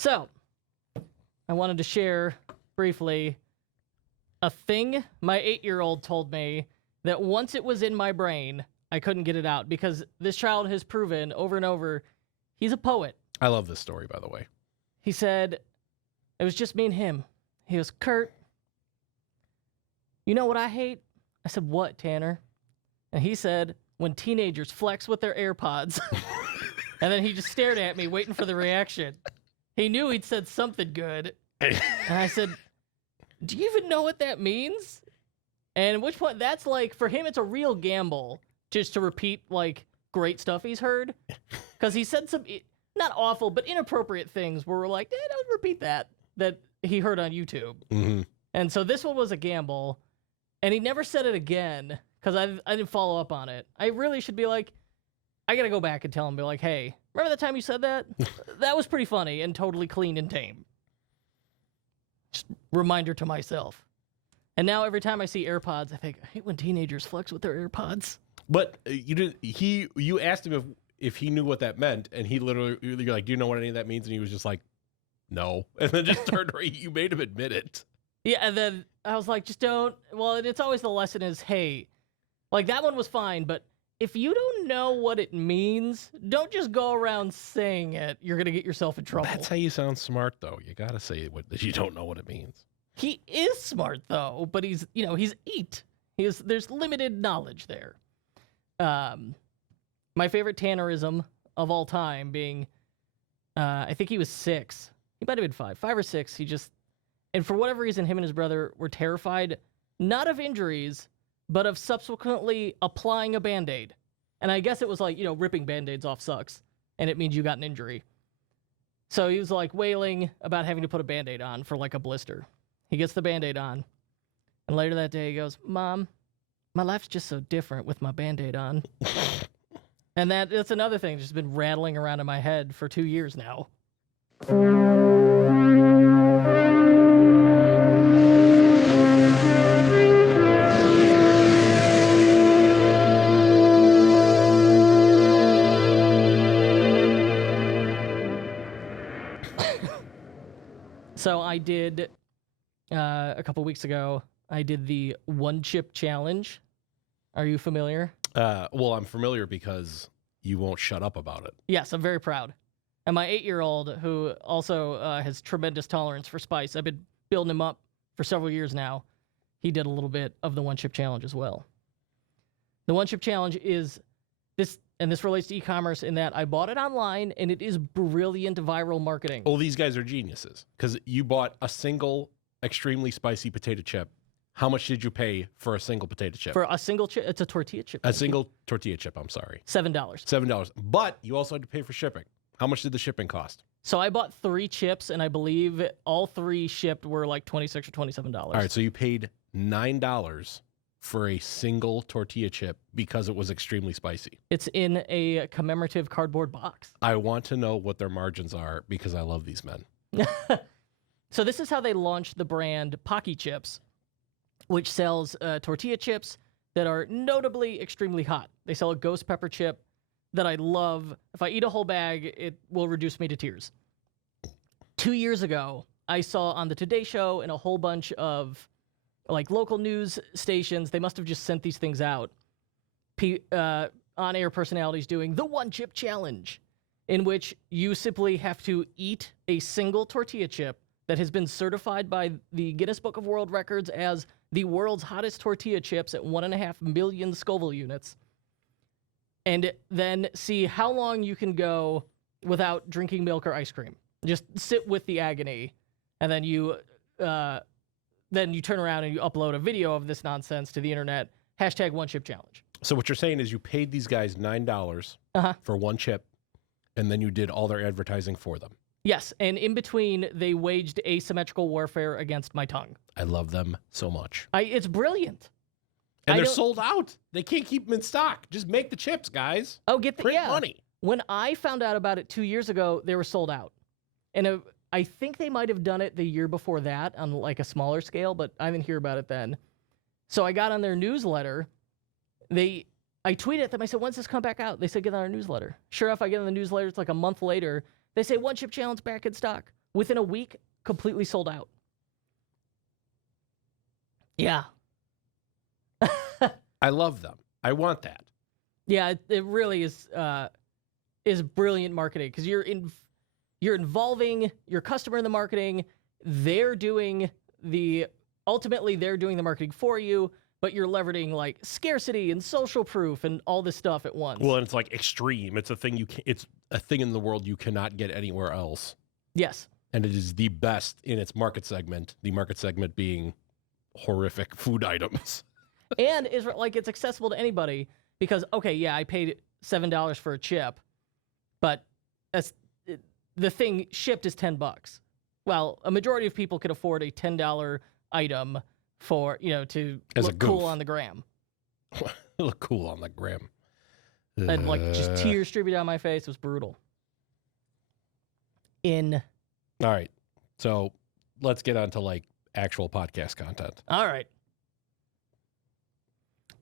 So, I wanted to share briefly a thing my 8-year-old told me that once it was in my brain, I couldn't get it out because this child has proven over and over he's a poet. I love this story, by the way. He said, it was just me and him. He goes, Kurt, you know what I hate? I said, what, Tanner? And he said, when teenagers flex with their AirPods. And then he just stared at me, waiting for the reaction. He knew he'd said something good. And I said, do you even know what that means? And at which point, that's like, for him, it's a real gamble just to repeat, like, great stuff he's heard. Because he said some, not awful, but inappropriate things where we're like, don't repeat that he heard on YouTube. Mm-hmm. And so this one was a gamble. And he never said it again because I didn't follow up on it. I really should be like, I got to go back and tell him, be like, hey, remember the time you said that? That was pretty funny and totally clean and tame. Just reminder to myself. And now every time I see AirPods, I think, I hate when teenagers flex with their AirPods. But you asked him if he knew what that meant, and he literally, you're like, do you know what any of that means? And he was just like, no. And then just turned around, you made him admit it. Yeah, and then I was like, just don't. Well, and it's always the lesson is, hey, like that one was fine, but if you don't know what it means, don't just go around saying it. You're going to get yourself in trouble. That's how you sound smart, though. You got to say that you don't know what it means. He is smart, though, but he's 8. There's limited knowledge there. My favorite Tannerism of all time being, I think he was 6. He might have been 5 or 6. And for whatever reason, him and his brother were terrified, not of injuries, but of subsequently applying a Band-Aid. And I guess it was like, ripping Band-Aids off sucks, and it means you got an injury. So he was like wailing about having to put a Band-Aid on for like a blister. He gets the Band-Aid on, and later that day he goes, Mom, my life's just so different with my Band-Aid on. And that's another thing that's just been rattling around in my head for 2 years now. So I did, a couple weeks ago, I did the one chip challenge. Are you familiar? Well, I'm familiar because you won't shut up about it. Yes, I'm very proud. And my 8-year-old, who also has tremendous tolerance for spice, I've been building him up for several years now. He did a little bit of the one chip challenge as well. The one chip challenge is this, and this relates to e-commerce in that I bought it online, and it is brilliant viral marketing. Well, these guys are geniuses because you bought a single extremely spicy potato chip. How much did you pay for a single potato chip? For a single chip, it's a tortilla chip. A single tortilla chip, I'm sorry. $7. $7. But you also had to pay for shipping. How much did the shipping cost? So I bought 3 chips, and I believe all 3 shipped were like $26 or $27. All right, so you paid $9 for a single tortilla chip because it was extremely spicy. It's in a commemorative cardboard box. I want to know what their margins are because I love these men. So this is how they launched the brand Pocky Chips, which sells tortilla chips that are notably extremely hot. They sell a ghost pepper chip that I love. If I eat a whole bag, it will reduce me to tears. 2 years ago, I saw on the Today Show and a whole bunch of like local news stations, they must have just sent these things out. On-air personalities doing the one chip challenge, in which you simply have to eat a single tortilla chip that has been certified by the Guinness Book of World Records as the world's hottest tortilla chips at 1.5 million Scoville units, and then see how long you can go without drinking milk or ice cream. Just sit with the agony, and then you turn around and you upload a video of this nonsense to the internet. Hashtag one chip challenge. So what you're saying is you paid these guys $9 for one chip, and then you did all their advertising for them. Yes, and in between, they waged asymmetrical warfare against my tongue. I love them so much. It's brilliant. And they're sold out. They can't keep them in stock. Just make the chips, guys. Oh, get the Print money. When I found out about it 2 years ago, they were sold out. And I think they might have done it the year before that on like a smaller scale, but I didn't hear about it then. So I got on their newsletter. I tweeted at them. I said, when's this come back out? They said, get on our newsletter. Sure enough, I get on the newsletter. It's like a month later. They say, one chip challenge back in stock. within a week, completely sold out. Yeah. I love them. I want that. Yeah, it really is brilliant marketing because you're involving your customer in the marketing. Ultimately they're doing the marketing for you, but you're leveraging like scarcity and social proof and all this stuff at once. Well, and it's like extreme. It's a thing it's a thing in the world you cannot get anywhere else. Yes. And it is the best in its market segment. The market segment being horrific food items. And is like it's accessible to anybody because okay, yeah, I paid $7 for a chip, but the thing shipped is $10. Well, a majority of people could afford a $10 item for to As look cool on the gram. Look cool on the gram. And like just tears streaming down my face. It was brutal. All right, so let's get on to like actual podcast content. All right.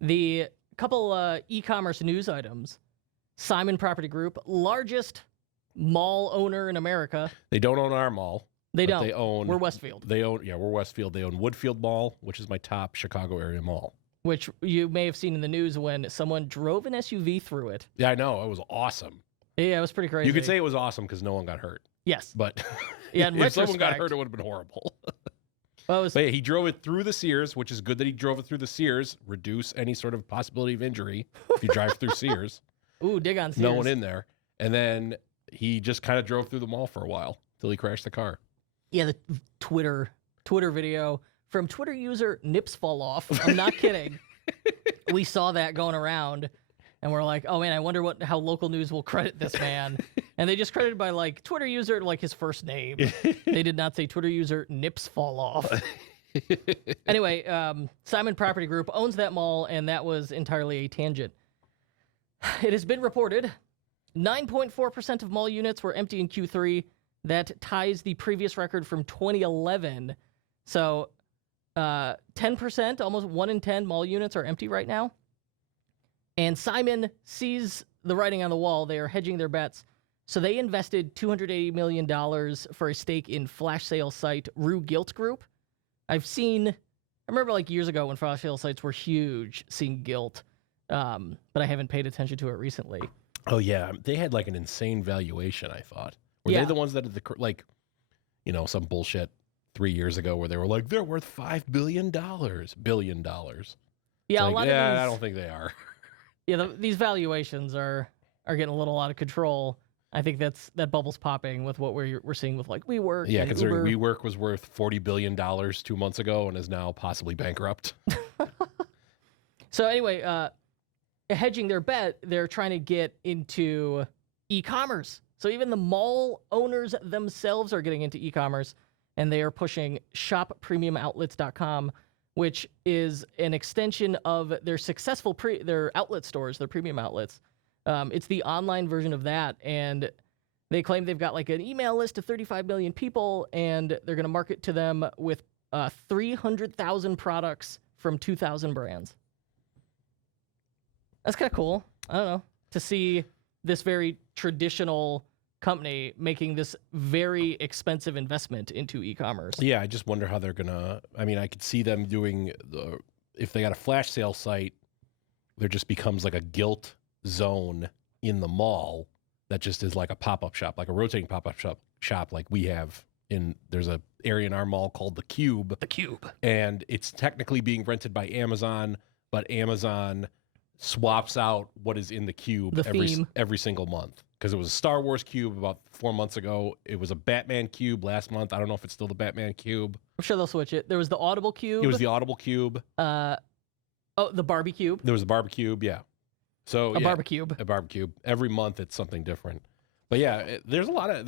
The couple e-commerce news items. Simon Property Group, largest mall owner in America. They don't own our mall. They don't. We're Westfield. We're Westfield. They own Woodfield Mall, which is my top Chicago area mall. Which you may have seen in the news when someone drove an SUV through it. Yeah, I know. It was awesome. Yeah, it was pretty crazy. You could say it was awesome because no one got hurt. Yes. But yeah, if someone got hurt, it would have been horrible. But yeah, he drove it through the Sears, which is good that he drove it through the Sears. Reduce any sort of possibility of injury if you drive through Sears. Ooh, dig on Sears. No one in there. And then he just kind of drove through the mall for a while till he crashed the car. Yeah, the Twitter video from Twitter user Nips Fall Off. I'm not kidding. We saw that going around, and we're like, oh man, I wonder how local news will credit this man. And they just credited by like Twitter user like his first name. They did not say Twitter user Nips Fall Off. Anyway, Simon Property Group owns that mall, and that was entirely a tangent. It has been reported 9.4% of mall units were empty in Q3. That ties the previous record from 2011. So 10%, almost 1 in 10 mall units are empty right now. And Simon sees the writing on the wall. They are hedging their bets. So they invested $280 million for a stake in flash sale site Rue Gilt Group. I remember like years ago when flash sale sites were huge, seeing Gilt, but I haven't paid attention to it recently. Oh, yeah. They had like an insane valuation, I thought. Were they the ones that did some bullshit 3 years ago where they were like, they're worth $5 billion? Billion dollars. Yeah, like, a lot of these, I don't think they are. Yeah, these valuations are getting a little out of control. I think that bubble's popping with what we're seeing with like WeWork. Yeah, and considering Uber. WeWork was worth $40 billion 2 months ago and is now possibly bankrupt. So anyway, hedging their bet, they're trying to get into e-commerce. So even the mall owners themselves are getting into e-commerce, and they are pushing shoppremiumoutlets.com, which is an extension of their successful their outlet stores, their premium outlets. It's the online version of that, and they claim they've got like an email list of 35 million people, and they're going to market to them with 300,000 products from 2,000 brands. That's kind of cool. I don't know, to see this very traditional company making this very expensive investment into e-commerce. Yeah, I just wonder how they're gonna. I mean, I could see them doing if they got a flash sale site, there just becomes like a Gilt zone in the mall that just is like a pop-up shop, like a rotating pop-up shop like we have there's a area in our mall called the Cube. The Cube. And it's technically being rented by Amazon, but Amazon swaps out what is in the Cube every single month. Because it was a Star Wars Cube about 4 months ago. It was a Batman Cube last month. I don't know if it's still the Batman Cube. I'm sure they'll switch it. There was the Audible Cube. It was the Audible Cube. The Barbie Cube. There was the Barbie Cube, yeah. So a barbecue. A barbecue. Every month it's something different. But yeah, there's a lot of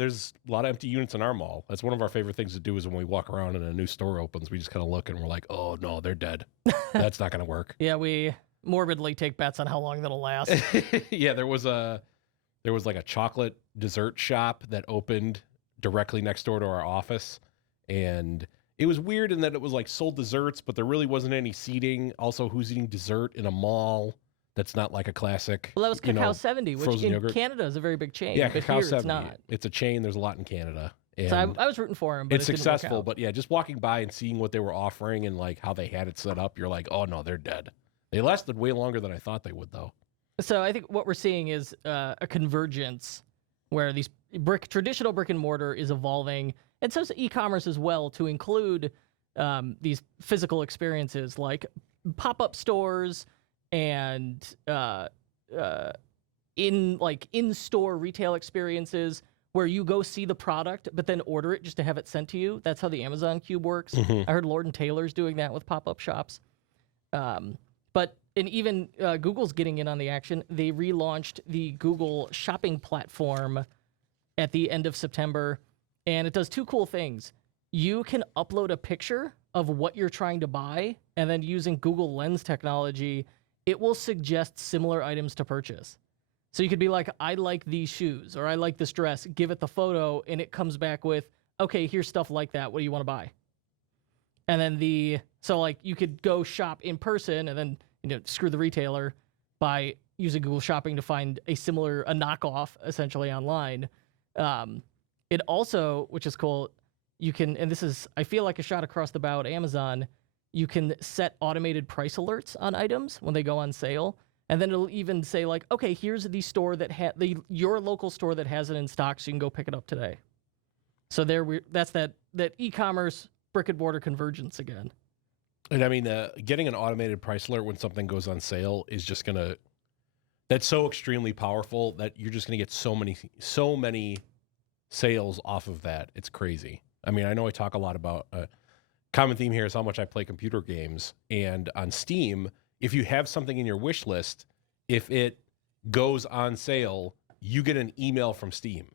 empty units in our mall. That's one of our favorite things to do is when we walk around and a new store opens, we just kind of look and we're like, oh no, they're dead. That's not going to work. Yeah, we morbidly take bets on how long that'll last. Yeah, there was like a chocolate dessert shop that opened directly next door to our office, and it was weird in that it was like sold desserts, but there really wasn't any seating. Also, who's eating dessert in a mall? That's not like a classic. Well, that was Cacao 70, which in yogurt. Canada is a very big chain. Yeah, but Cacao here 70. It's not. It's a chain. There's a lot in Canada. So And I was rooting for him, but it's it didn't work successful, out. but yeah, just walking by and seeing what they were offering and like how they had it set up, you're like, oh no, they're dead. They lasted way longer than I thought they would, though. So I think what we're seeing is a convergence where these traditional brick and mortar is evolving, and so is e-commerce as well, to include these physical experiences like pop-up stores and in-store retail experiences where you go see the product but then order it just to have it sent to you. That's how the Amazon Cube works. I heard Lord & Taylor's doing that with pop-up shops. And even Google's getting in on the action. They relaunched the Google shopping platform at the end of September, and it does two cool things. You can upload a picture of what you're trying to buy, and then using Google Lens technology, it will suggest similar items to purchase. So you could be like, I like these shoes, or I like this dress, give it the photo, and it comes back with, okay, here's stuff like that. What do you want to buy? And then so you could go shop in person and then, screw the retailer by using Google Shopping to find a knockoff essentially online. It also, which is cool, you can, and this is, I feel like a shot across the bow at Amazon, you can set automated price alerts on items when they go on sale. And then it'll even say like, okay, here's the store that your local store that has it in stock, so you can go pick it up today. So that's that e-commerce brick and mortar convergence again. And I mean, getting an automated price alert when something goes on sale is just that's so extremely powerful that you're just gonna get so many sales off of that. It's crazy. I mean, I know I talk a lot about common theme here is how much I play computer games, and on Steam, if you have something in your wish list, if it goes on sale, you get an email from Steam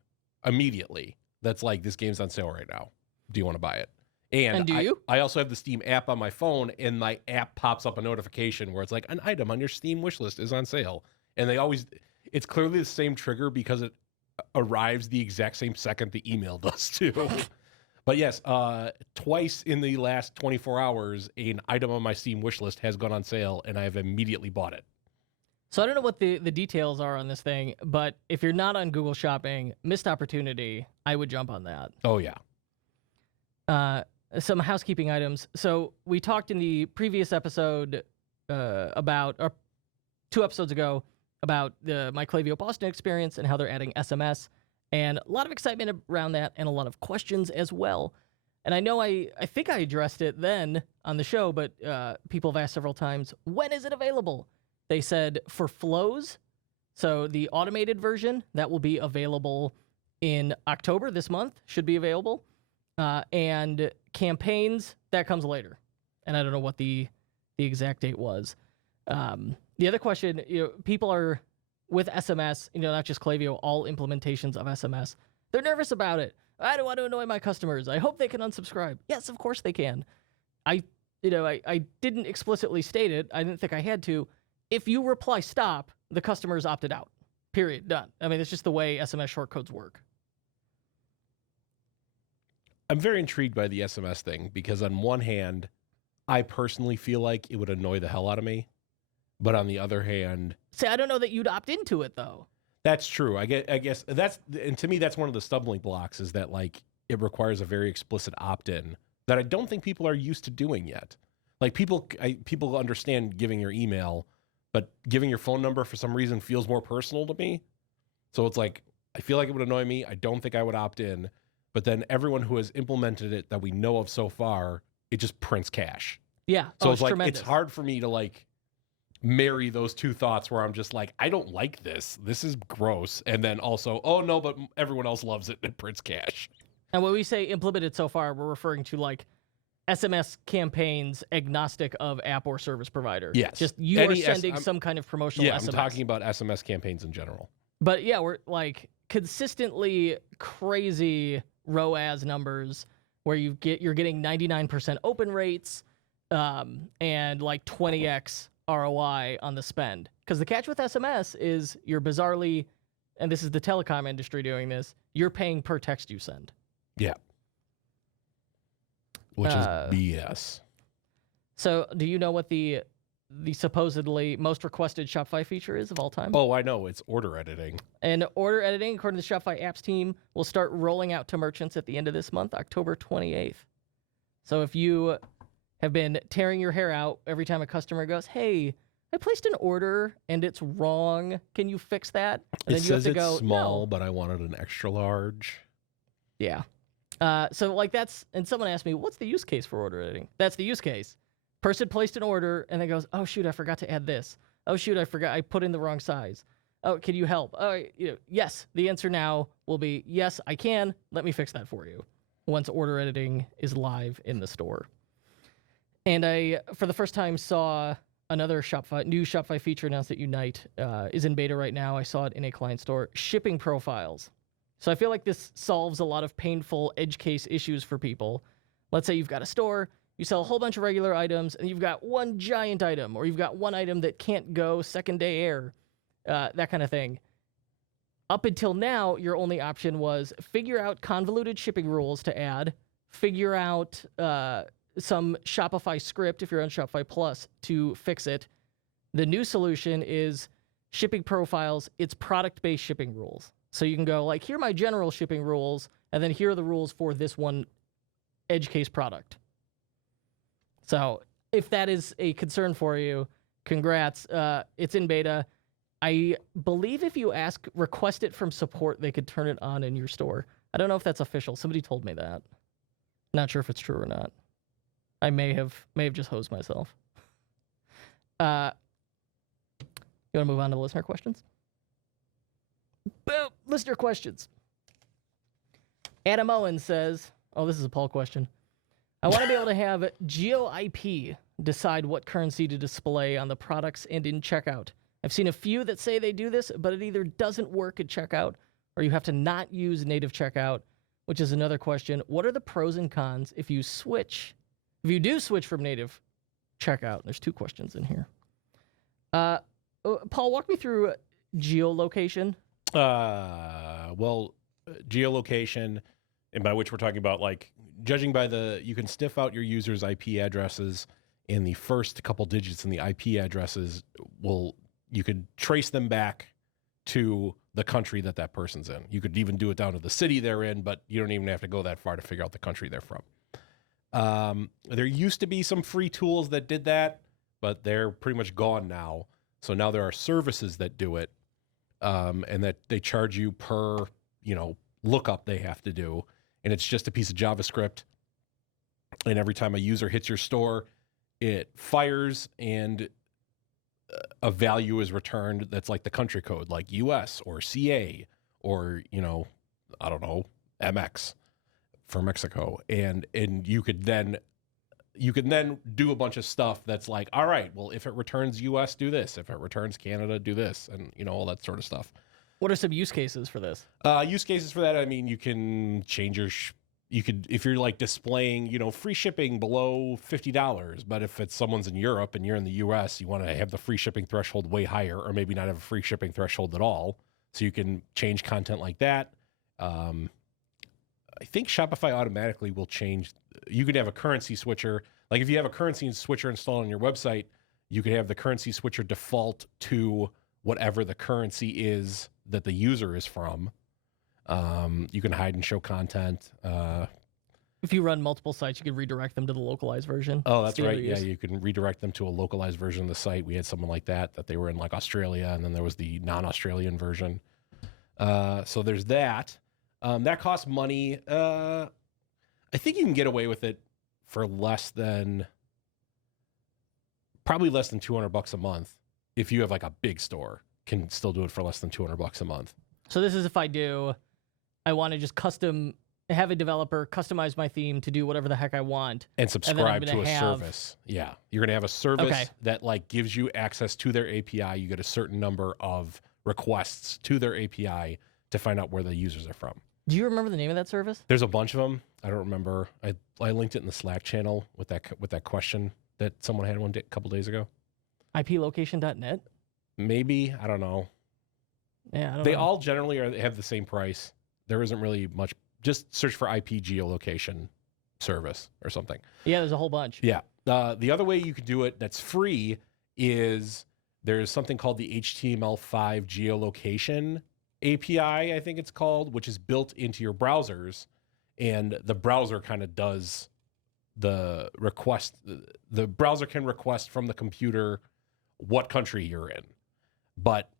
immediately that's like, this game's on sale right now. Do you want to buy it? And do you? I also have the Steam app on my phone, and my app pops up a notification where it's like, an item on your Steam wish list is on sale. And it's clearly the same trigger because it arrives the exact same second the email does too. But yes, twice in the last 24 hours, an item on my Steam wish list has gone on sale, and I have immediately bought it. So I don't know what the details are on this thing, but if you're not on Google Shopping, missed opportunity, I would jump on that. Oh, yeah. Some housekeeping items. So we talked in the previous episode or 2 episodes ago, about my Klaviyo Boston experience and how they're adding SMS. And a lot of excitement around that and a lot of questions as well. And I know I think I addressed it then on the show, but people have asked several times, when is it available? They said for flows, so the automated version, that will be available in October this month, should be available. And campaigns, that comes later. And I don't know what the exact date was. The other question, people are with SMS, not just Klaviyo, all implementations of SMS. They're nervous about it. I don't want to annoy my customers. I hope they can unsubscribe. Yes, of course they can. I didn't explicitly state it. I didn't think I had to. If you reply stop, the customer's opted out. Period. Done. I mean, it's just the way SMS shortcodes work. I'm very intrigued by the SMS thing because on one hand, I personally feel like it would annoy the hell out of me. But on the other hand... See, I don't know that you'd opt into it, though. That's true. I guess that's... And to me, that's one of the stumbling blocks is that, like, it requires a very explicit opt-in that I don't think people are used to doing yet. Like, people understand giving your email, but giving your phone number for some reason feels more personal to me. So it's like, I feel like it would annoy me. I don't think I would opt in. But then everyone who has implemented it that we know of so far, it just prints cash. Yeah. So it's like, tremendous. It's hard for me to, like, marry those two thoughts where I'm just like, I don't like this. This is gross. And then also, oh no, but everyone else loves it and it prints cash. And when we say implemented so far, we're referring to like SMS campaigns agnostic of app or service provider. Yes. Just you are sending some kind of promotional SMS. I'm talking about SMS campaigns in general. But yeah, we're like consistently crazy ROAS numbers where you're getting 99% open rates and like 20x ROI on the spend. Because the catch with SMS is you're bizarrely, and this is the telecom industry doing this, you're paying per text you send. Yeah. Which is BS. So do you know what the the supposedly most requested Shopify feature is of all time. Oh, I know. It's order editing. And order editing, according to the Shopify apps team, will start rolling out to merchants at the end of this month, October 28th. So if you have been tearing your hair out every time a customer goes, hey, I placed an order and it's wrong. Can you fix that? And It then you have says to it's go, small, no. but I wanted an extra large. Yeah. So like that's, and someone asked me, what's the use case for order editing? That's the use case. Person placed an order and then goes, oh shoot, I forgot to add this. Oh shoot, I put in the wrong size. Oh, can you help? Oh, yes. The answer now will be yes, I can. Let me fix that for you once order editing is live in the store. And I, for the first time, saw another new Shopify feature announced at Unite. Is in beta right now. I saw it in a client store. Shipping profiles. So I feel like this solves a lot of painful edge case issues for people. Let's say you've got a store, you sell a whole bunch of regular items, and you've got one giant item, or you've got one item that can't go second day air, that kind of thing. Up until now, your only option was figure out convoluted shipping rules to add, figure out some Shopify script, if you're on Shopify Plus, to fix it. The new solution is shipping profiles. It's product-based shipping rules. So you can go like, here are my general shipping rules, and then here are the rules for this one edge case product. So if that is a concern for you, congrats. It's in beta. I believe if you request it from support, they could turn it on in your store. I don't know if that's official. Somebody told me that. Not sure if it's true or not. I may have just hosed myself. You want to move on to the listener questions? Boom! Listener questions. Adam Owen says, oh, this is a poll question. I want to be able to have GeoIP decide what currency to display on the products and in checkout. I've seen a few that say they do this, but it either doesn't work at checkout or you have to not use native checkout, which is another question. What are the pros and cons if you do switch from native checkout? There's two questions in here. Paul, walk me through geolocation. Well, geolocation, and by which we're talking about, like, judging by you can sniff out your user's IP addresses, and the first couple digits in the IP addresses you could trace them back to the country that person's in. You could even do it down to the city they're in, but you don't even have to go that far to figure out the country they're from. There used to be some free tools that did that, but they're pretty much gone now. So now there are services that do it, and that they charge you per, lookup they have to do. And it's just a piece of JavaScript. And every time a user hits your store, it fires and a value is returned that's like the country code, like US or CA or, I don't know, MX for Mexico. And you could then do a bunch of stuff that's like, all right, well, if it returns US, do this. If it returns Canada, do this. And, all that sort of stuff. What are some use cases for this? Use cases for that, I mean, you can change if you're like displaying, free shipping below $50, but if it's someone's in Europe and you're in the US, you want to have the free shipping threshold way higher, or maybe not have a free shipping threshold at all. So you can change content like that. I think Shopify automatically will change. You could have a currency switcher. Like if you have a currency switcher installed on your website, you could have the currency switcher default to whatever the currency is that the user is from. You can hide and show content. If you run multiple sites, you can redirect them to the localized version. Oh, that's right. Yeah, you can redirect them to a localized version of the site. We had someone like that they were in like Australia, and then there was the non-Australian version. So there's that. That costs money. I think you can get away with it for probably less than $200 a month. If you have like a big store, can still do it for less than $200 a month. So this is if I want to just have a developer customize my theme to do whatever the heck I want. And subscribe to a service. Yeah. You're going to have a service that like gives you access to their API. You get a certain number of requests to their API to find out where the users are from. Do you remember the name of that service? There's a bunch of them. I don't remember. I linked it in the Slack channel with that question that someone had a couple days ago. IPlocation.net? Maybe. I don't know. Yeah, I don't know. They all generally have the same price. There isn't really much. Just search for IP geolocation service or something. Yeah, there's a whole bunch. Yeah. The other way you could do it that's free is there's something called the HTML5 geolocation API, I think it's called, which is built into your browsers, and the browser kind of does the request. The browser can request from the computer what country you're in, but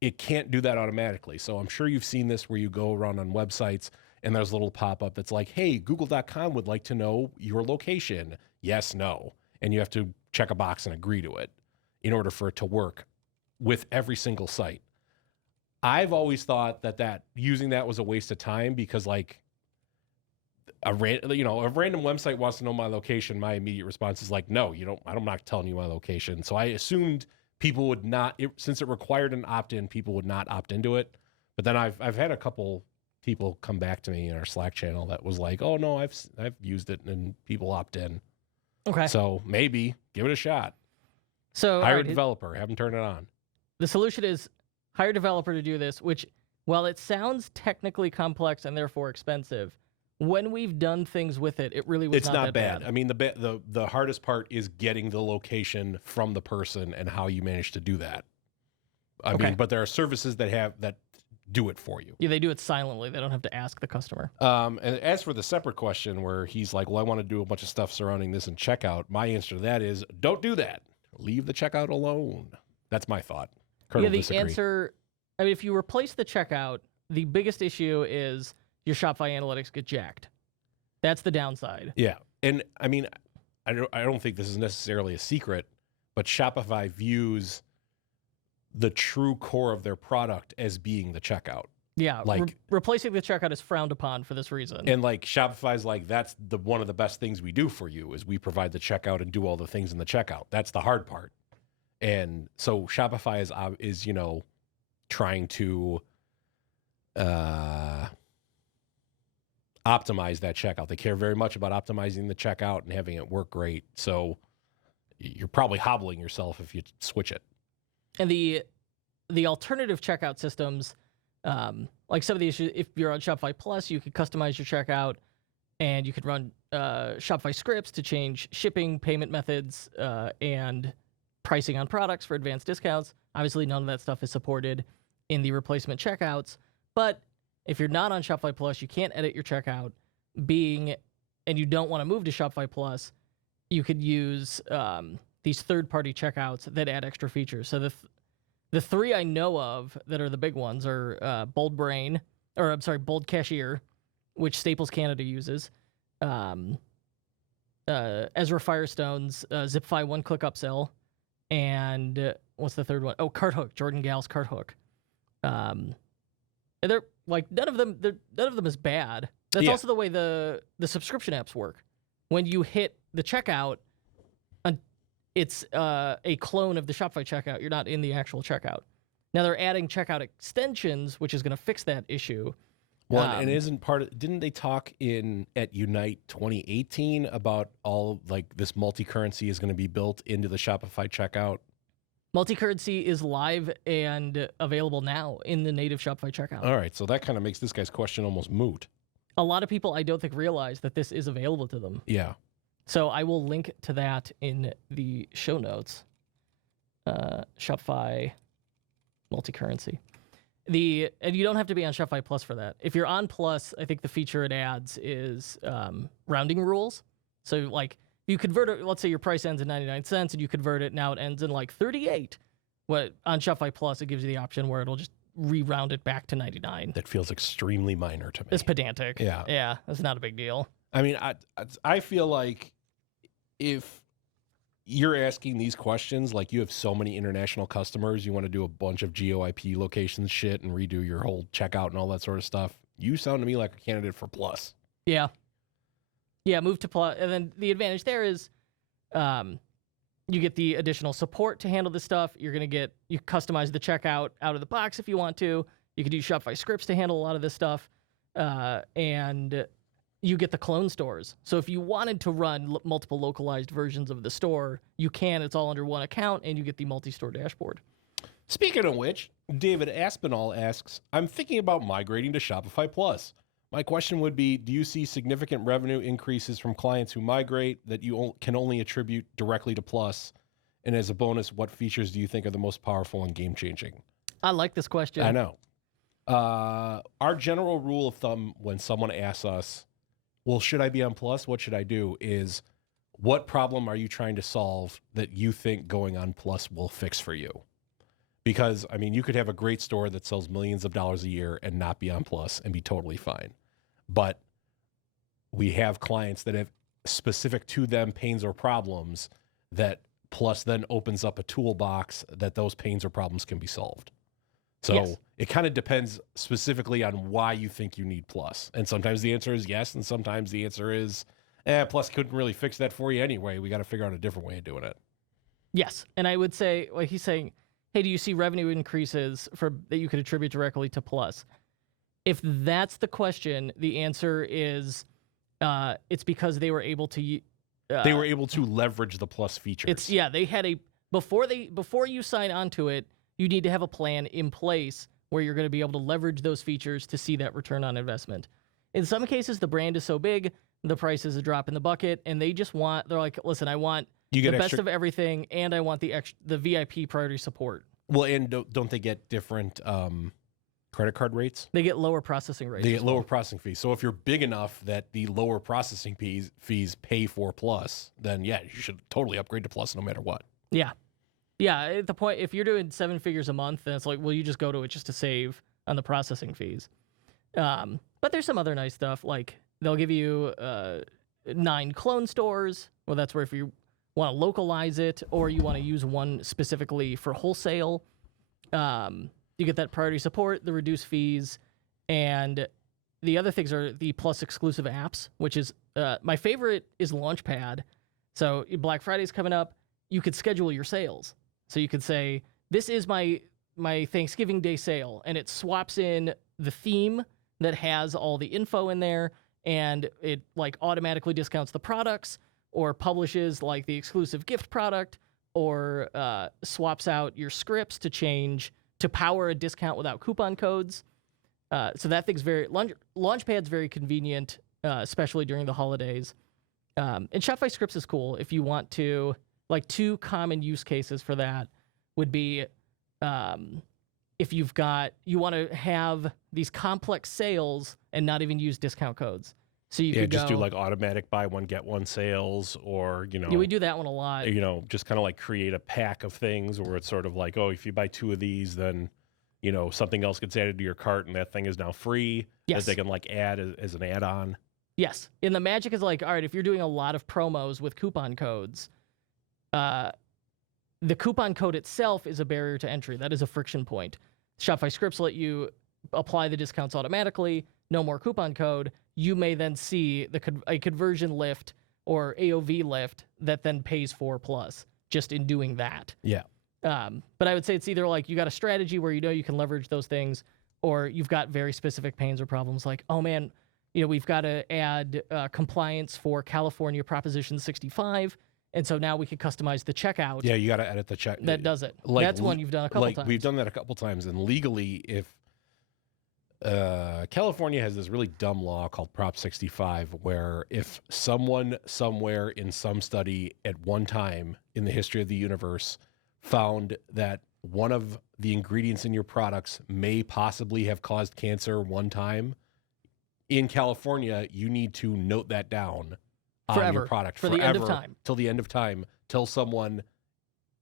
it can't do that automatically. So I'm sure you've seen this where you go around on websites and there's a little pop-up that's like, hey, google.com would like to know your location. Yes, no. And you have to check a box and agree to it in order for it to work with every single site. I've always thought that using that was a waste of time, because like a random website wants to know my location. My immediate response is like, no, you don't. I'm not telling you my location. So I assumed people would not, since it required an opt-in, people would not opt into it. But then I've had a couple people come back to me in our Slack channel that was like, oh no, I've used it and people opt in. Okay. So maybe give it a shot. So hire a developer, have them turn it on. The solution is hire a developer to do this, which, while it sounds technically complex and therefore expensive, when we've done things with it, it really was it's not that bad. I mean, the hardest part is getting the location from the person and how you manage to do that. I mean, but there are services that do it for you. Yeah, they do it silently. They don't have to ask the customer. And as for the separate question where he's like, well, I want to do a bunch of stuff surrounding this in checkout, my answer to that is don't do that. Leave the checkout alone. That's my thought. Colonel the disagree. answer, I mean, if you replace the checkout, the biggest issue is your Shopify analytics get jacked. That's the downside. Yeah. And I mean, I don't think this is necessarily a secret, but Shopify views the true core of their product as being the checkout. Yeah, like replacing the checkout is frowned upon for this reason. And like Shopify's like, that's one of the best things we do for you is we provide the checkout and do all the things in the checkout. That's the hard part. And so Shopify is trying to optimize that checkout. They care very much about optimizing the checkout and having it work great. So you're probably hobbling yourself if you switch it. And the alternative checkout systems, like some of the issues, if you're on Shopify Plus, you could customize your checkout, and you could run Shopify scripts to change shipping, payment methods, and pricing on products for advanced discounts. Obviously, none of that stuff is supported in the replacement checkouts. But if you're not on Shopify Plus, you can't edit your checkout. And you don't want to move to Shopify Plus, you could use these third-party checkouts that add extra features. So the three I know of that are the big ones are Bold Cashier, which Staples Canada uses, Ezra Firestone's Zipfy one-click upsell, and what's the third one? Oh, CartHook, Jordan Gall's CartHook. And they're like none of them is bad. That's also the way the subscription apps work. When you hit the checkout, it's a clone of the Shopify checkout. You're not in the actual checkout. Now they're adding checkout extensions, which is going to fix that issue. Well, and didn't they talk at Unite 2018 about all like this multi-currency is going to be built into the Shopify checkout? Multi-currency is live and available now in the native Shopify checkout. All right, so that kind of makes this guy's question almost moot. A lot of people, I don't think, realize that this is available to them. Yeah. So I will link to that in the show notes. Shopify multi-currency. And you don't have to be on Shopify Plus for that. If you're on Plus, I think the feature it adds is rounding rules. So like you convert it, let's say your price ends at 99 cents and you convert it, now it ends in like 38. On Shopify Plus, it gives you the option where it'll just re-round it back to 99. That feels extremely minor to me. It's pedantic. Yeah. Yeah, that's not a big deal. I mean, I feel like if you're asking these questions, like you have so many international customers, you want to do a bunch of geo-IP locations shit and redo your whole checkout and all that sort of stuff, you sound to me like a candidate for Plus. Yeah. Yeah, move to Plus. And then the advantage there is you get the additional support to handle this stuff. You customize the checkout out of the box if you want to. You could use Shopify scripts to handle a lot of this stuff. And you get the clone stores. So if you wanted to run multiple localized versions of the store, you can. It's all under one account, and you get the multi-store dashboard. Speaking of which, David Aspinall asks, I'm thinking about migrating to Shopify Plus. My question would be, do you see significant revenue increases from clients who migrate that you can only attribute directly to Plus? And as a bonus, what features do you think are the most powerful and game-changing? I like this question. I know. Our general rule of thumb when someone asks us, well, should I be on Plus? What should I do? Is what problem are you trying to solve that you think going on Plus will fix for you? Because, I mean, you could have a great store that sells millions of dollars a year and not be on Plus and be totally fine. But we have clients that have specific to them pains or problems that Plus then opens up a toolbox that those pains or problems can be solved. So Yes. it kind of depends specifically on why you think you need Plus. And sometimes the answer is yes, and sometimes the answer is, Plus couldn't really fix that for you anyway. We got to figure out a different way of doing it. Yes, and I would say, like he's saying, hey, do you see revenue increases that you could attribute directly to Plus? If that's the question, the answer is it's because they were able to. They were able to leverage the Plus features. They had before you sign onto it, you need to have a plan in place where you're going to be able to leverage those features to see that return on investment. In some cases, the brand is so big, the price is a drop in the bucket, and they're like, listen, I want the best of everything, and I want the VIP priority support. Well, and don't they get different credit card rates? They get lower processing rates. They get lower processing fees. So if you're big enough that the lower processing fees pay for Plus, then yeah, you should totally upgrade to Plus no matter what. Yeah. Yeah, at the point, if you're doing 7 figures a month, then it's like, well, you just go to it just to save on the processing fees. But there's some other nice stuff, like they'll give you 9 clone stores. Well, that's where if you want to localize it or you want to use one specifically for wholesale, you get that priority support, the reduced fees, and the other things are the Plus exclusive apps, which is my favorite is Launchpad. So Black Friday's coming up. You could schedule your sales. So you could say, this is my Thanksgiving Day sale, and it swaps in the theme that has all the info in there, and it like automatically discounts the products or publishes like the exclusive gift product or swaps out your scripts to power a discount without coupon codes. So that thing's Launchpad's very convenient, especially during the holidays. And Shopify Scripts is cool if you want to. Like 2 common use cases for that would be if you want to have these complex sales and not even use discount codes. So you could just do like automatic buy one get one sales, or we do that one a lot. Just kind of like create a pack of things where it's sort of like, oh, if you buy 2 of these, then something else gets added to your cart, and that thing is now free. Yes. That they can like add as an add-on. Yes, and the magic is like, all right, if you're doing a lot of promos with coupon codes. The coupon code itself is a barrier to entry. That is a friction point. Shopify Scripts let you apply the discounts automatically. No more coupon code. You may then see a conversion lift or AOV lift that then pays for Plus just in doing that. Yeah. But I would say it's either like you got a strategy where you can leverage those things, or you've got very specific pains or problems like, oh man, we've got to add compliance for California Proposition 65. And so now we could customize the checkout. Yeah, you got to edit the check. That does it. That's one you've done a couple times. We've done that a couple times. And legally, if California has this really dumb law called Prop 65, where if someone somewhere in some study at one time in the history of the universe found that one of the ingredients in your products may possibly have caused cancer one time, in California, you need to note that down. On your product for the end of time. Till the end of time, till someone,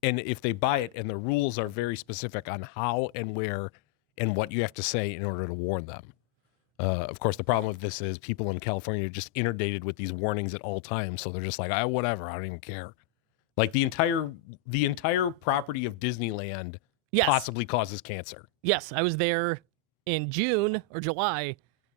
and if they buy it, and the rules are very specific on how and where and what you have to say in order to warn them. Of course, the problem with this is people in California are just inundated with these warnings at all times, so they're just like, whatever, I don't even care. Like the entire property of Disneyland possibly causes cancer. Yes, I was there in June or July,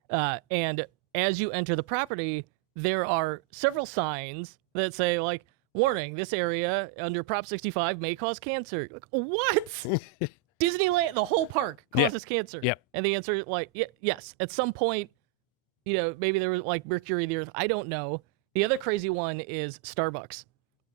and as you enter the property, there are several signs that say, like, warning, this area under Prop 65 may cause cancer. Like, what? Disneyland, the whole park causes cancer. Yep. And the answer is, like, yes. At some point, maybe there was, like, mercury in the earth. I don't know. The other crazy one is Starbucks.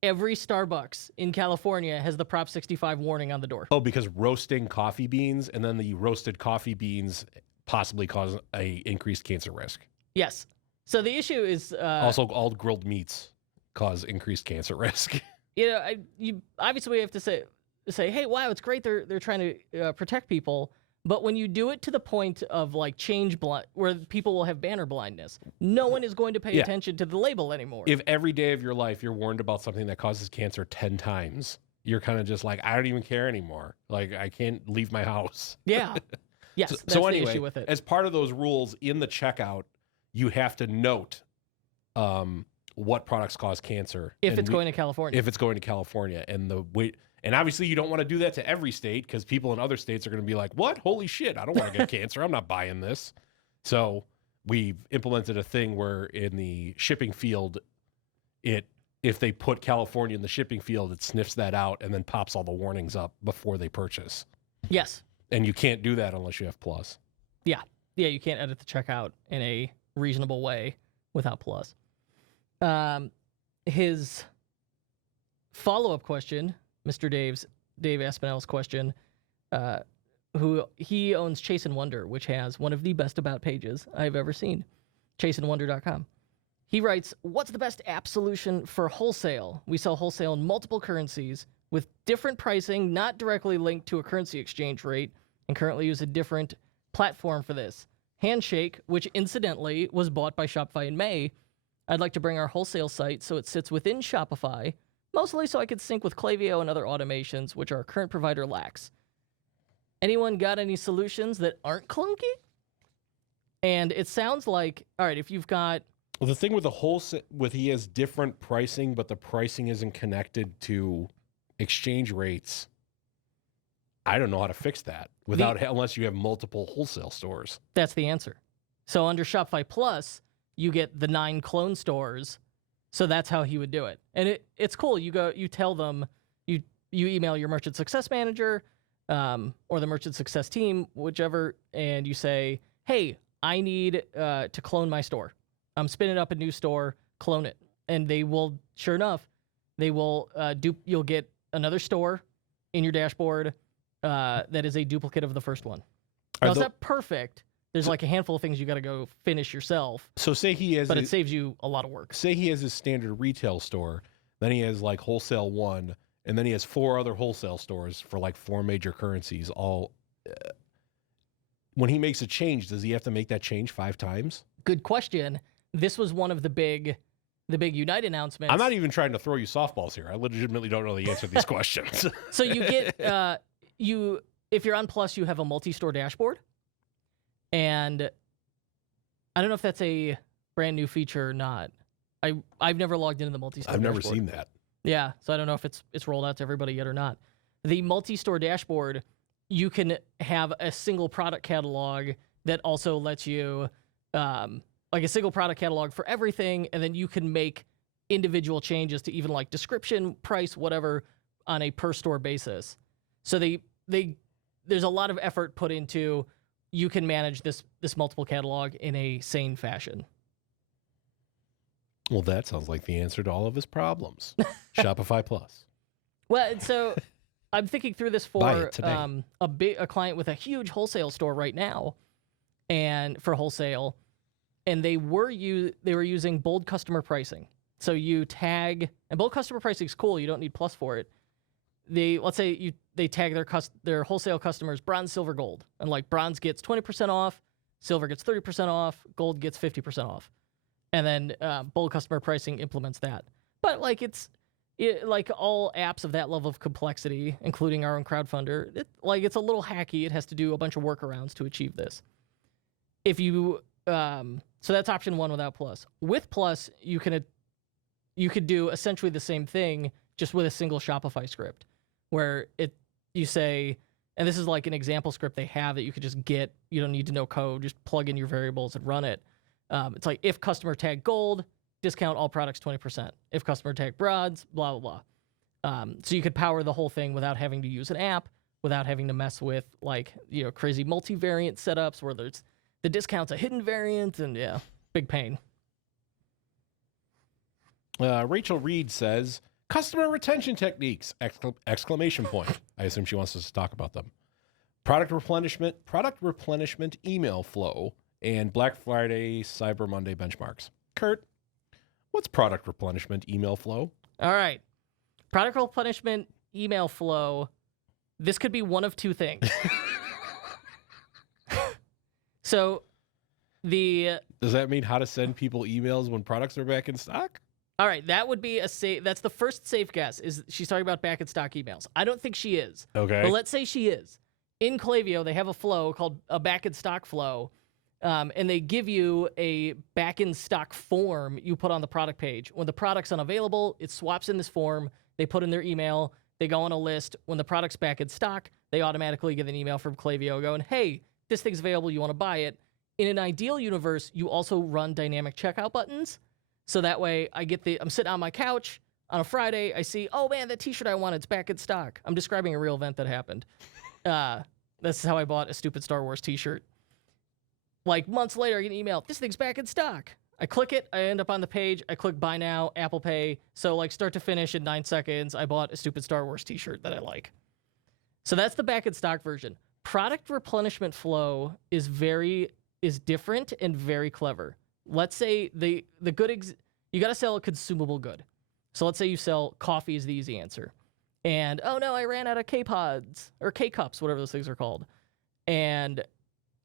Every Starbucks in California has the Prop 65 warning on the door. Oh, because roasting coffee beans, and then the roasted coffee beans possibly cause a increased cancer risk. Yes. So the issue is... also, all grilled meats cause increased cancer risk. you obviously we have to say, hey, wow, it's great they're trying to protect people. But when you do it to the point of like where people will have banner blindness, no one is going to pay attention to the label anymore. If every day of your life you're warned about something that causes cancer 10 times, you're kind of just like, I don't even care anymore. Like, I can't leave my house. Yeah. Yes. That's so anyway, the issue with it. As part of those rules in the checkout, you have to note what products cause cancer. If it's going to California. If it's going to California. And obviously, you don't want to do that to every state because people in other states are going to be like, what? Holy shit, I don't want to get cancer. I'm not buying this. So we've implemented a thing where in the shipping field, if they put California in the shipping field, it sniffs that out and then pops all the warnings up before they purchase. Yes. And you can't do that unless you have Plus. Yeah. Yeah, you can't edit the checkout in a reasonable way without Plus. His follow-up question, Mr. Dave Aspinall's question, who he owns Chase and Wonder, which has one of the best about pages I've ever seen, chaseandwonder.com. He writes, what's the best app solution for wholesale? We sell wholesale in multiple currencies with different pricing, not directly linked to a currency exchange rate, and currently use a different platform for this. Handshake, which incidentally was bought by Shopify in May. I'd like to bring our wholesale site so it sits within Shopify, mostly so I could sync with Klaviyo and other automations, which our current provider lacks. Anyone got any solutions that aren't clunky? And it sounds like, all right, if you've got... Well, the thing with the wholesale, he has different pricing, but the pricing isn't connected to exchange rates. I don't know how to fix that unless you have multiple wholesale stores. That's the answer. So under Shopify Plus, you get the 9 clone stores. So that's how he would do it. And it's cool. You tell them, you email your merchant success manager or the merchant success team, whichever, and you say, hey, I need to clone my store. I'm spinning up a new store, clone it. And they will, sure enough, you'll get another store in your dashboard that is a duplicate of the first one. Now, is that perfect? There's like a handful of things you got to go finish yourself. So say he has, but it saves you a lot of work. Say he has his standard retail store, then he has like wholesale 1, and then he has 4 other wholesale stores for like 4 major currencies. All when he makes a change, does he have to make that change 5 times? Good question. This was one of the big Unite announcements. I'm not even trying to throw you softballs here. I legitimately don't know the answer to these questions. So you get if you're on Plus, you have a multi-store dashboard. And I don't know if that's a brand new feature or not. I've never logged into the multi-store dashboard. I've never seen that. Yeah, so I don't know if it's rolled out to everybody yet or not. The multi-store dashboard, you can have a single product catalog that also lets you, like a single product catalog for everything, and then you can make individual changes to even like description, price, whatever, on a per store basis. So there's a lot of effort put into. You can manage this multiple catalog in a sane fashion. Well, that sounds like the answer to all of his problems. Shopify Plus. Well, so I'm thinking through this for a client with a huge wholesale store right now, and for wholesale, and they were using bold customer pricing. So you tag, and bold customer pricing is cool. You don't need Plus for it. Let's say they tag their wholesale customers bronze, silver, gold, and like bronze gets 20% off, silver gets 30% off, gold gets 50% off, and then bold customer pricing implements that. But like like all apps of that level of complexity, including our own crowdfunder, it's a little hacky. It has to do a bunch of workarounds to achieve this. If you so that's option 1 without Plus. With Plus, you could do essentially the same thing just with a single Shopify script. Where you say, and this is like an example script they have that you could just get. You don't need to know code. Just plug in your variables and run it. It's like if customer tag gold, discount all products 20%. If customer tag bronze, blah, blah, blah. So you could power the whole thing without having to use an app, without having to mess with like, crazy multivariant setups where the discount's a hidden variant and big pain. Rachel Reed says, customer retention techniques, exclamation point. I assume she wants us to talk about them. Product replenishment email flow, and Black Friday, Cyber Monday benchmarks. Kurt, what's product replenishment email flow? All right. Product replenishment email flow. This could be one of two things. So does that mean how to send people emails when products are back in stock? All right, that would be that's the first safe guess, is she's talking about back in stock emails. I don't think she is. Okay. But let's say she is. In Klaviyo, they have a flow called a back in stock flow, and they give you a back in stock form you put on the product page. When the product's unavailable, it swaps in this form. They put in their email. They go on a list. When the product's back in stock, they automatically get an email from Klaviyo going, hey, this thing's available. You want to buy it. In an ideal universe, you also run dynamic checkout buttons. So that way I'm sitting on my couch on a Friday. I see, oh man, that t-shirt I wanted, it's back in stock. I'm describing a real event that happened. That's how I bought a stupid Star Wars t-shirt. Like months later, I get an email, this thing's back in stock. I click it, I end up on the page, I click buy now, Apple Pay. So like start to finish in 9 seconds, I bought a stupid Star Wars t-shirt that I like. So that's the back in stock version. Product replenishment flow is different and very clever. Let's say the good, you got to sell a consumable good. So let's say you sell coffee is the easy answer. And, oh no, I ran out of K-Pods or K-Cups, whatever those things are called. And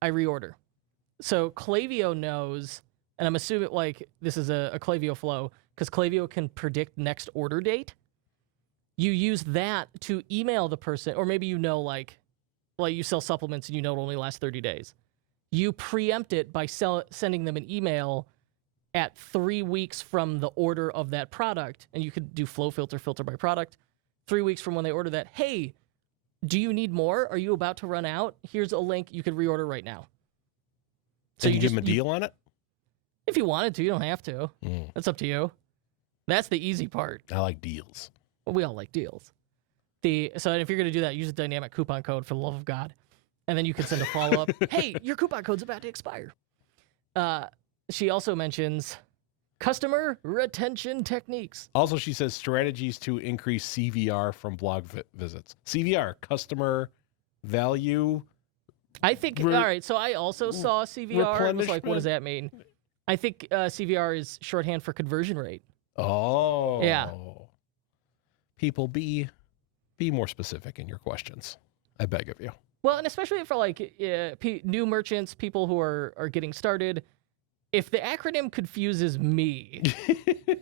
I reorder. So Klaviyo knows, and I'm assuming like this is a Klaviyo flow, because Klaviyo can predict next order date. You use that to email the person, or maybe like you sell supplements and it only lasts 30 days. You preempt it by sending them an email at 3 weeks from the order of that product, and you could do flow filter by product. 3 weeks from when they order that, hey, do you need more? Are you about to run out? Here's a link. You could reorder right now. So you give them a deal on it? If you wanted to, you don't have to. That's up to you. That's the easy part. I like deals. Well, we all like deals. So if you're going to do that, use a dynamic coupon code for the love of God. And then you can send a follow-up. Hey, your coupon code's about to expire. She also mentions customer retention techniques. Also, she says strategies to increase CVR from blog visits. CVR, customer value. I think, all right, so I also saw CVR. I was like, what does that mean? I think CVR is shorthand for conversion rate. Oh. Yeah. People, be more specific in your questions. I beg of you. Well, and especially for like new merchants, people who are getting started, if the acronym confuses me,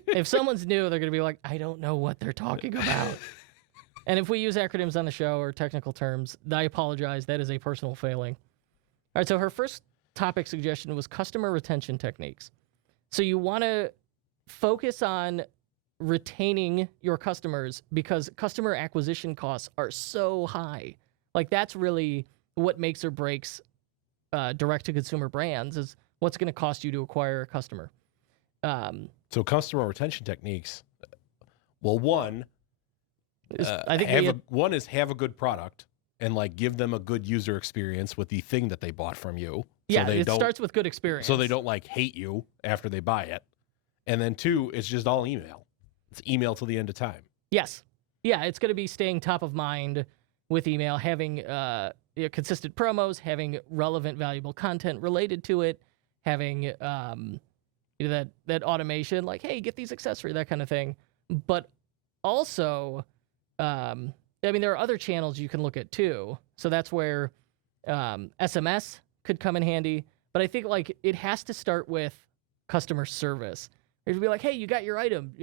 if someone's new, they're going to be like, I don't know what they're talking about. And if we use acronyms on the show or technical terms, I apologize. That is a personal failing. All right, so her first topic suggestion was customer retention techniques. So you want to focus on retaining your customers because customer acquisition costs are so high. Like that's really what makes or breaks direct-to-consumer brands is what's going to cost you to acquire a customer. So customer retention techniques. Well, one is have a good product and like give them a good user experience with the thing that they bought from you. Yeah, it starts with good experience. So they don't like hate you after they buy it. And then 2, it's just all email. It's email till the end of time. Yes. Yeah, it's going to be staying top of mind with email, having consistent promos, having relevant, valuable content related to it, having that automation, like, hey, get these accessories, that kind of thing. But also, there are other channels you can look at too. So that's where SMS could come in handy. But I think like it has to start with customer service. It'd be like, hey, you got your item.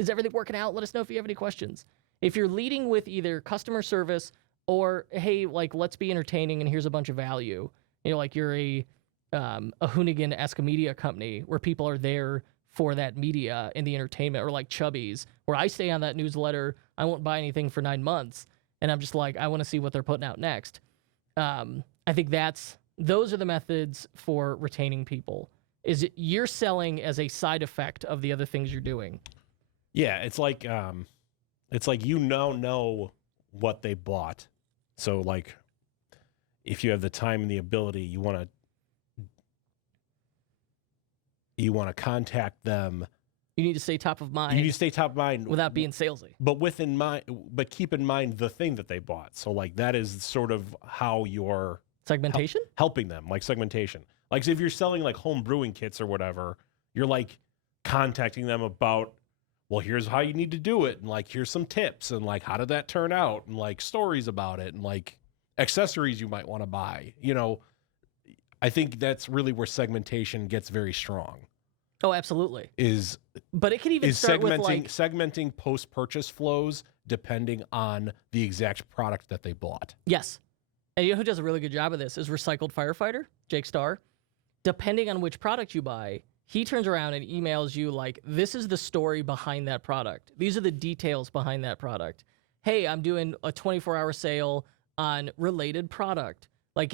Is everything working out? Let us know if you have any questions. If you're leading with either customer service or, hey, like, let's be entertaining and here's a bunch of value. Like you're a Hoonigan-esque media company where people are there for that media and the entertainment, or like Chubby's, where I stay on that newsletter. I won't buy anything for 9 months. And I'm just like, I want to see what they're putting out next. I think those are the methods for retaining people. Is you're selling as a side effect of the other things you're doing. Yeah, it's like you now know what they bought. So like if you have the time and the ability, you want to contact them. You need to stay top of mind. You need to stay top of mind without being salesy. But keep in mind the thing that they bought. So like that is sort of how you're segmentation? Helping them, like segmentation. Like so if you're selling like home brewing kits or whatever, you're like contacting them about well, here's how you need to do it, and like here's some tips, and like how did that turn out, and like stories about it, and like accessories you might want to buy. You know, I think that's really where segmentation gets very strong. Oh, absolutely. But it can even start with like segmenting post-purchase flows depending on the exact product that they bought. Yes. And you know who does a really good job of this is Recycled Firefighter, Jake Starr. Depending on which product you buy, he turns around and emails you like, this is the story behind that product. These are the details behind that product. Hey, I'm doing a 24-hour sale on related product. Like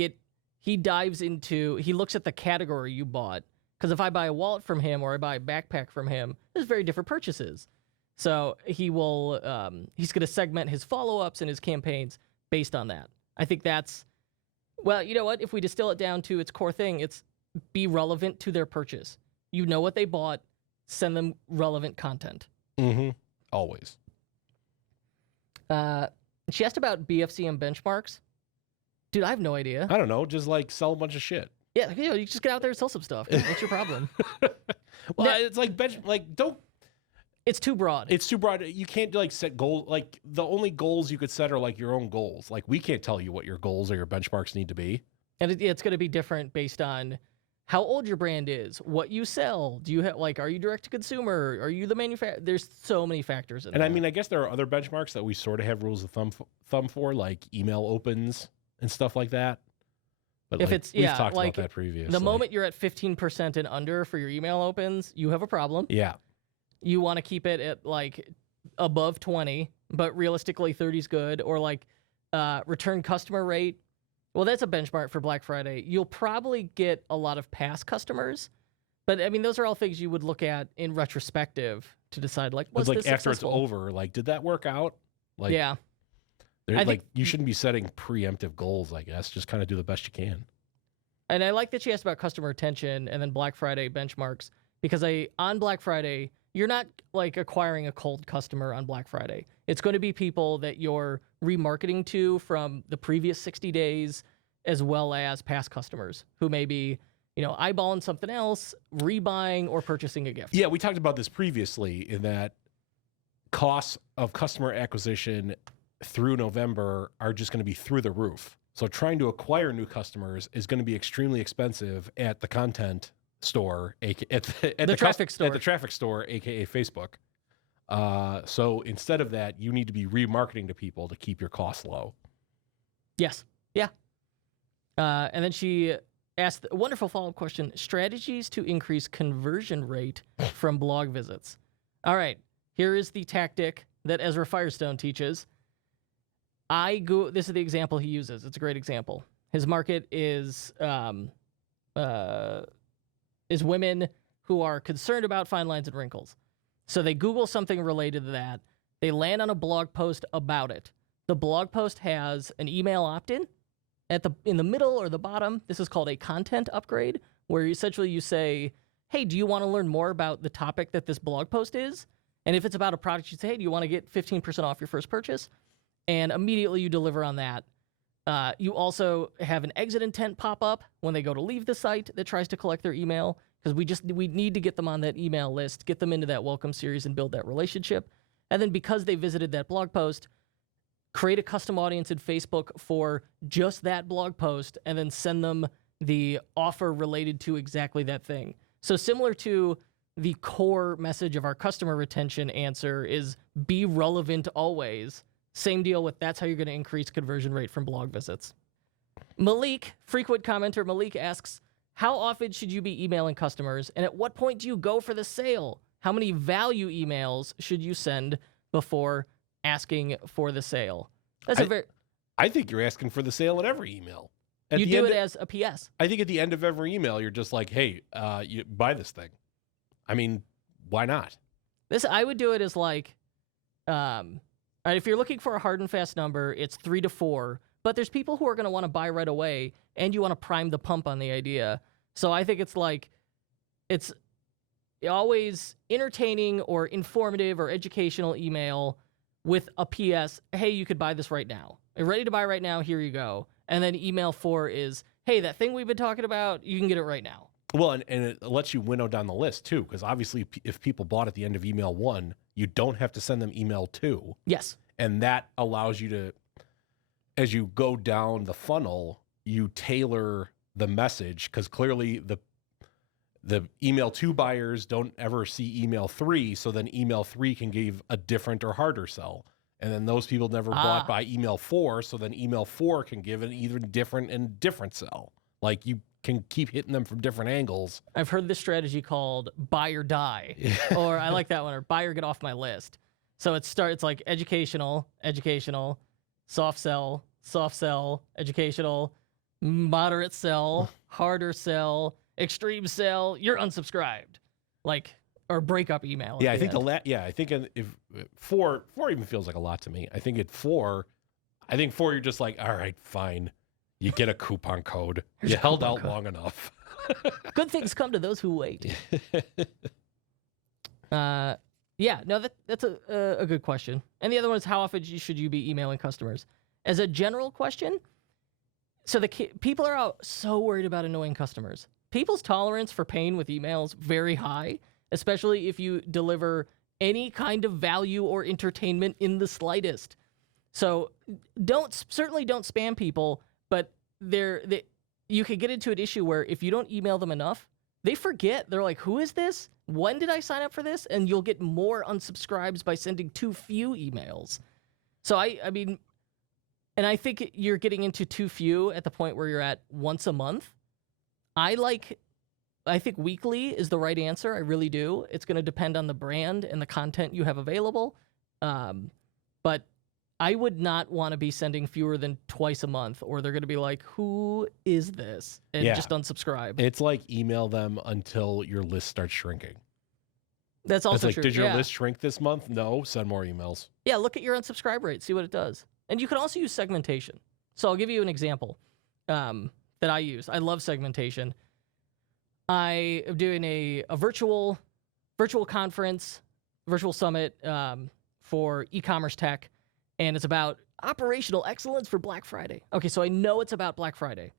he looks at the category you bought. Because if I buy a wallet from him or I buy a backpack from him, there's very different purchases. So he's going to segment his follow-ups and his campaigns based on that. I think that's, well, you know what? If we distill it down to its core thing, it's be relevant to their purchase. You know what they bought, send them relevant content. Mm-hmm. Always. She asked about BFCM benchmarks. Dude, I have no idea. I don't know. Just like sell a bunch of shit. Yeah, you just get out there and sell some stuff. What's your problem? Well, it's like don't. It's too broad. It's too broad. You can't like set goals. Like the only goals you could set are like your own goals. Like we can't tell you what your goals or your benchmarks need to be. And it's going to be different based on how old your brand is, what you sell. Do you have are you direct to consumer? Are you the manufacturer? There's so many factors in there. And I mean, I guess there are other benchmarks that we sort of have rules of thumb for, like email opens and stuff like that. But if we've talked about that previously. The moment you're at 15% and under for your email opens, you have a problem. Yeah. You want to keep it at like above 20, but realistically 30 is good. Or like return customer rate. Well, that's a benchmark for Black Friday. You'll probably get a lot of past customers, but I mean, those are all things you would look at in retrospective to decide like, was this after successful? It's over, like, did that work out? Like, yeah. I think you shouldn't be setting preemptive goals, I guess. Just kind of do the best you can. And I like that she asked about customer retention and then Black Friday benchmarks, because on Black Friday, you're not like acquiring a cold customer on Black Friday. It's going to be people that you're remarketing to from the previous 60 days, as well as past customers who may be, eyeballing something else, rebuying, or purchasing a gift. Yeah, we talked about this previously in that costs of customer acquisition through November are just going to be through the roof. So trying to acquire new customers is going to be extremely expensive at the content store, at the traffic store, aka Facebook. So instead of that, you need to be remarketing to people to keep your costs low. Yes. Yeah. And then she asked a wonderful follow-up question: strategies to increase conversion rate from blog visits. All right, here is the tactic that Ezra Firestone teaches. This is the example he uses. It's a great example. His market is women who are concerned about fine lines and wrinkles. So they Google something related to that. They land on a blog post about it. The blog post has an email opt-in in the middle or the bottom. This is called a content upgrade, where essentially you say, hey, do you want to learn more about the topic that this blog post is? And if it's about a product, you say, hey, do you want to get 15% off your first purchase? And immediately you deliver on that. You also have an exit intent pop up when they go to leave the site that tries to collect their email, because we need to get them on that email list, get them into that welcome series and build that relationship. And then because they visited that blog post, create a custom audience in Facebook for just that blog post and then send them the offer related to exactly that thing. So similar to the core message of our customer retention answer is be relevant always. Same deal with that's how you're going to increase conversion rate from blog visits. Malik, frequent commenter Malik, asks, how often should you be emailing customers, and at what point do you go for the sale? How many value emails should you send before asking for the sale? I think you're asking for the sale at every email. You do it as a PS. I think at the end of every email, you're just like, hey, you buy this thing. I mean, why not? I would do it as like, if you're looking for a hard and fast number, it's 3 to 4. But there's people who are going to want to buy right away, and you want to prime the pump on the idea. So I think it's always entertaining or informative or educational email with a PS, hey, you could buy this right now. You're ready to buy right now, here you go. And then email 4 is, hey, that thing we've been talking about, you can get it right now. Well, and it lets you winnow down the list too, because obviously if people bought at the end of email 1, you don't have to send them email 2. Yes. And that allows you to, as you go down the funnel, you tailor the message, because clearly the email 2 buyers don't ever see email 3, so then email 3 can give a different or harder sell. And then those people never bought by email 4, so then email 4 can give an even different and different sell. Like you can keep hitting them from different angles. I've heard this strategy called buy or die, or I like that one, or buy or get off my list. So it's like educational, soft sell, educational, moderate sell, harder sell, extreme sell. You're unsubscribed, like, or breakup email. Yeah, I think I think if 4 even feels like a lot to me. I think at 4, you're just like, all right, fine. You get a coupon code. You held out long enough. Good things come to those who wait. Yeah, no, that's a good question. And the other one is, how often should you be emailing customers? As a general question, so people are out so worried about annoying customers. People's tolerance for pain with emails very high, especially if you deliver any kind of value or entertainment in the slightest. So certainly don't spam people, but you could get into an issue where if you don't email them enough, they forget. They're like, who is this? When did I sign up for this? And you'll get more unsubscribes by sending too few emails. So I mean, and I think you're getting into too few at the point where you're at once a month. I think weekly is the right answer. I really do. It's going to depend on the brand and the content you have available. But I would not want to be sending fewer than twice a month, or they're going to be like, who is this? And just unsubscribe. It's like email them until your list starts shrinking. That's also true. Did your list shrink this month? No, send more emails. Yeah, look at your unsubscribe rate, see what it does. And you can also use segmentation. So I'll give you an example that I use. I love segmentation. I am doing a virtual conference, virtual summit for e-commerce tech, and it's about operational excellence for Black Friday. Okay, so I know it's about Black Friday.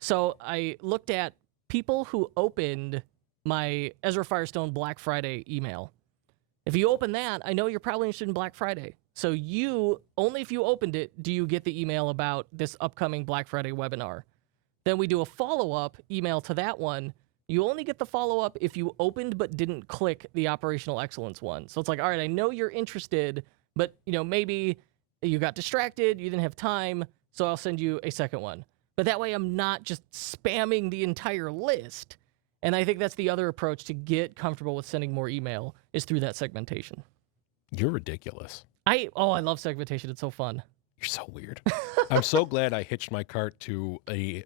So I looked at people who opened my Ezra Firestone Black Friday email. If you open that, I know you're probably interested in Black Friday. So only if you opened it do you get the email about this upcoming Black Friday webinar. Then we do a follow-up email to that one. You only get the follow-up if you opened but didn't click the operational excellence one. So it's like, all right, I know you're interested, but maybe you got distracted, you didn't have time, so I'll send you a second one. But that way I'm not just spamming the entire list. And I think that's the other approach to get comfortable with sending more email is through that segmentation. You're ridiculous. I love segmentation. It's so fun. You're so weird. I'm so glad I hitched my cart to a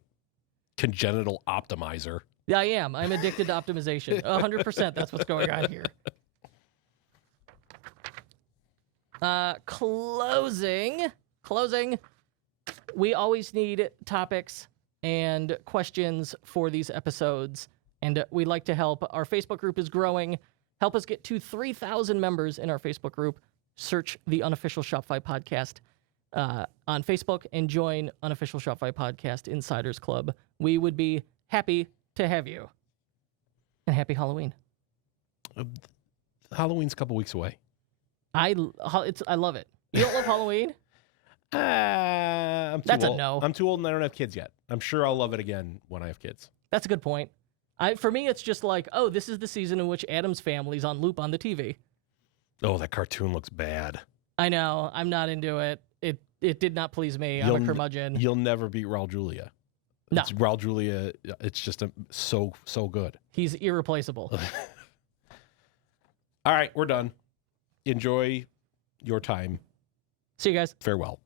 congenital optimizer. Yeah, I am. I'm addicted to optimization. 100%. That's what's going on here. Closing. We always need topics and questions for these episodes, and we'd like to help. Our Facebook group is growing. Help us get to 3,000 members in our Facebook group. Search the Unofficial Shopify Podcast on Facebook and join Unofficial Shopify Podcast Insiders Club. We would be happy to have you. And happy Halloween. Halloween's a couple weeks away. I love it. You don't love Halloween? I'm too That's old. a no. I'm too old and I don't have kids yet. I'm sure I'll love it again when I have kids. That's a good point. For me, it's just like, oh, this is the season in which Adam's Family's on loop on the TV. Oh, that cartoon looks bad. I know. I'm not into it. It did not please me. I'm a curmudgeon. You'll never beat Raul Julia. No. Raul Julia, it's just so good. He's irreplaceable. All right, we're done. Enjoy your time. See you guys. Farewell.